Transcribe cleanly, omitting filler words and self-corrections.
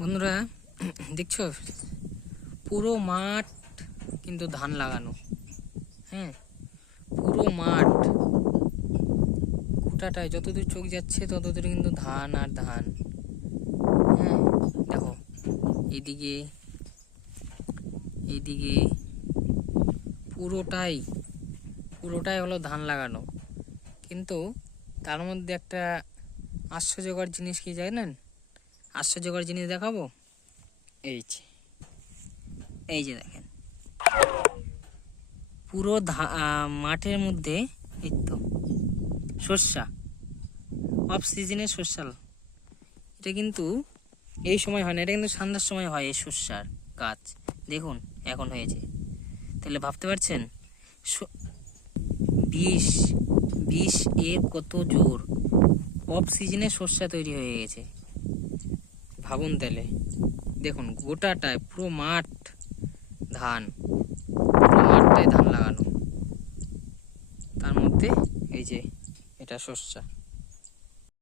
বন্ধুরা দেখছো পুরো মাঠ কিন্তু ধান লাগানো। হ্যাঁ, পুরো মাঠ গোটাটায় যতদূর চোখ যাচ্ছে ততদূর কিন্তু ধান আর ধান। হ্যাঁ, দেখো এদিকে এইদিকে পুরোটাই পুরোটাই হলো ধান লাগানো। কিন্তু তার মধ্যে একটা আশ্চর্যকর জিনিস কি জানেন? আশ্চর্যকর জিনিস দেখাবো। এই যে দেখেন, পুরো মাঠের মধ্যে এই তো সর্ষা, অফ সিজনে সর্ষা। এটা কিন্তু এই সময় হয় না, এটা কিন্তু ঠান্ডার সময় হয়। এই সর্ষার গাছ দেখুন এখন হয়েছে। তাহলে ভাবতে পারছেন বিষ বিষ এর কত জোর। অফ সিজনে সর্ষা তৈরি হয়ে গেছে, ভাবুন। তাহলে দেখুন গোটাটায় পুরো মাঠ ধান, পুরো মাঠটায় ধান লাগানো, তার মধ্যে এই যে এটা সর্ষা।